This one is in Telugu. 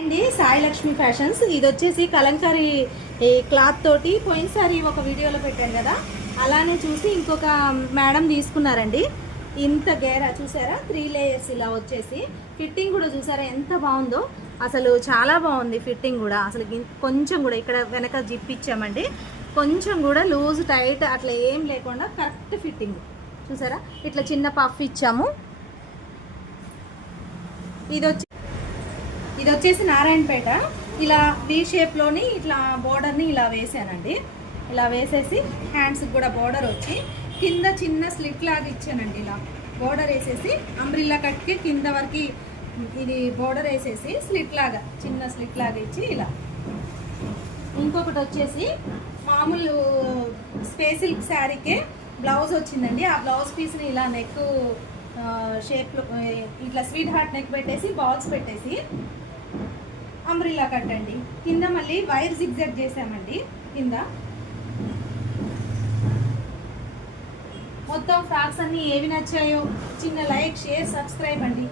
అండి సాయి లక్ష్మి ఫ్యాషన్స్. ఇది వచ్చేసి కలంకారీ క్లాత్ తోటి పోయినసారి ఒక వీడియోలో పెట్టాను కదా, అలానే చూసి ఇంకొక మేడం తీసుకున్నారండి. ఇంత గేరా చూసారా, 3 లేయర్స్ ఇలా వచ్చేసి ఫిట్టింగ్ కూడా చూసారా ఎంత బాగుందో. అసలు చాలా బాగుంది ఫిట్టింగ్ కూడా. అసలు కొంచెం కూడా ఇక్కడ వెనక జిప్ ఇచ్చామండి, కొంచెం కూడా లూజ్ టైట్ అట్లా ఏం లేకుండా కరెక్ట్ ఫిట్టింగ్ చూసారా. ఇట్లా చిన్న పఫ్ ఇచ్చాము. ఇది వచ్చేసి నారాయణపేట. ఇలా వీ షేప్లోని ఇట్లా బోర్డర్ని ఇలా వేసానండి. ఇలా వేసేసి హ్యాండ్స్కి కూడా బోర్డర్ వచ్చి కింద చిన్న స్లిట్ లాగా ఇచ్చానండి. ఇలా బోర్డర్ వేసేసి అంబ్రిల్లా కట్కి కింద వరకు ఇది బోర్డర్ వేసేసి స్లిట్ లాగా చిన్న స్లిట్ లాగా ఇచ్చి ఇలా. ఇంకొకటి వచ్చేసి మామూలు స్పేస్ సిల్క్ శారీకే బ్లౌజ్ వచ్చిందండి. ఆ బ్లౌజ్ పీస్ని ఇలా నెక్ షేప్లో ఇట్లా స్వీట్ హార్ట్ నెక్ పెట్టేసి బాల్స్ పెట్టేసి అంబ్రిల్లా కట్టండి. కింద మళ్ళీ వైర్ జిగ్జాగ్ చేసామండి. కింద మొత్తం ఫ్రాక్స్ అన్నీ ఏవి నచ్చాయో చిన్న లైక్, షేర్, సబ్స్క్రైబ్ అండి.